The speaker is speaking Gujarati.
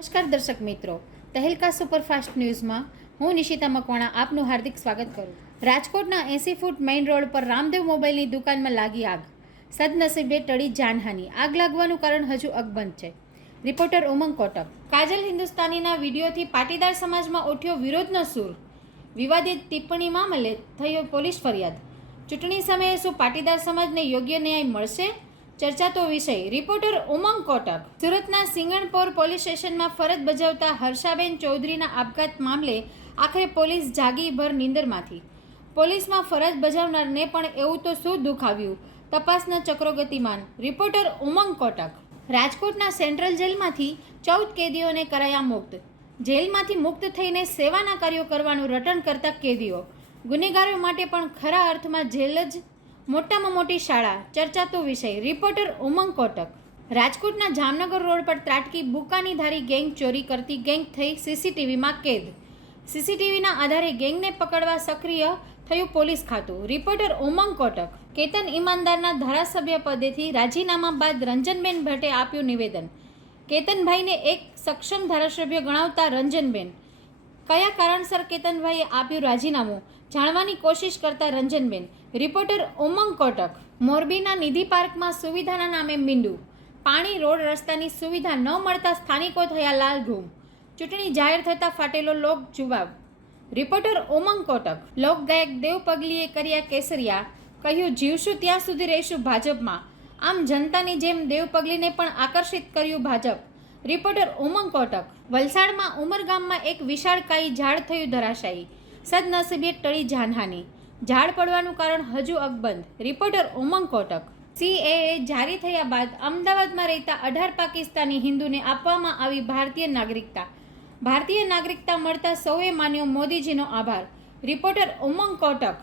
નમસ્કાર દર્શક મિત્રો. તહેલકા સુપરફાસ્ટ ન્યૂઝમાં હું નિશિતા મકવાણા આપનું હાર્દિક સ્વાગત કરું. રાજકોટના એસી ફૂટ મેઇન રોડ પર રામદેવ મોબાઈલની દુકાનમાં લાગી આગ. સદનસીબે ટળી જાનહાની. આગ લાગવાનું કારણ હજુ અકબંધ છે. રિપોર્ટર ઉમંગ કોટક. કાજલ હિન્દુસ્તાનીના વિડીયોથી પાટીદાર સમાજમાં ઉઠ્યો વિરોધનો સૂર. વિવાદિત ટિપ્પણી મામલે થયો પોલીસ ફરિયાદ. ચૂંટણી સમયે શું પાટીદાર સમાજને યોગ્ય ન્યાય મળશે? ચર્ચાતો વિષય. રિપોર્ટર ઉમંગ કોટક. સુરતના સિંગણપોર પોલીસ સ્ટેશનમાં ફરજ બજાવતા હર્ષાબેન ચૌધરીના આપઘાત મામલે આખરે પોલીસ જાગી ભર નીંદરમાંથી. પોલીસમાં ફરજ બજાવનારને પણ એવું તો શું દુઃખ આવ્યું તપાસના ચક્રો ગતિમાન. રિપોર્ટર ઉમંગ કોટક. રાજકોટના સેન્ટ્રલ જેલમાંથી ચૌદ કેદીઓને કરાયા મુક્ત. જેલમાંથી મુક્ત થઈને સેવાના કાર્યો કરવાનું રટણ કરતા કેદીઓ. ગુનેગારો માટે પણ ખરા અર્થમાં જેલ જ મોટામાં મોટી શાળા, ચર્ચાતો વિષય, રિપોર્ટર ઉમંગ કોટક. રાજકોટના જામનગર રોડ પર ત્રાટકી બુકાની ધારી ગેંગ ચોરી કરતી ગેંગ થઈ સીસીટીવીમાં કેદ. સીસીટીવીના આધારે ગેંગને પકડવા સક્રિય થયું પોલીસ ખાતું. રિપોર્ટર ઉમંગ કોટક, કેતન ઈમાનદારના ધારાસભ્ય પદેથી રાજીનામા બાદ રંજનબેન ભટ્ટે આપ્યું નિવેદન. કેતનભાઈને એક સક્ષમ ધારાસભ્ય ગણાવતા રંજનબેન કયા કારણસર કેતનભાઈએ આપ્યું રાજીનામું? જાણવાની કોશિશ કરતા રંજનબેન. રિપોર્ટર ઉમંગ કોટક. મોરબીના નિધિ પાર્કમાં સુવિધાના નામે મીંડું. પાણી રોડ રસ્તાની સુવિધા ન મળતા સ્થાનિકો થયા લાલ ચૂંટણી જાહેર થતાં ફાટેલો લોક જુવાબ રિપોર્ટર ઉમંગ કોટક. લોકગાયક દેવ પગલીએ કર્યા કેસરિયા. કહ્યું, જીવશું ત્યાં સુધી રહીશું ભાજપમાં. આમ જનતાની જેમ દેવ પગલીને પણ આકર્ષિત કર્યું ભાજપ. રિપોર્ટર ઉમંગ કોટક. વલસાડમાં ઉમરગામમાં એક વિશાળકાયી ઝાડ થયું ધરાશાયી. સદનસીબે ટળી જાનહાની. ઝાડ પડવાનું કારણ હજુ અકબંધ. રિપોર્ટર ઉમંગ કોટક. સીએએ જારી થયા બાદ અમદાવાદમાં રહેતા અઢાર પાકિસ્તાની હિન્દુને આપવામાં આવી ભારતીય નાગરિકતા. ભારતીય નાગરિકતા મળતા સૌએ માન્યો મોદીજીનો આભાર. રિપોર્ટર ઉમંગ કોટક.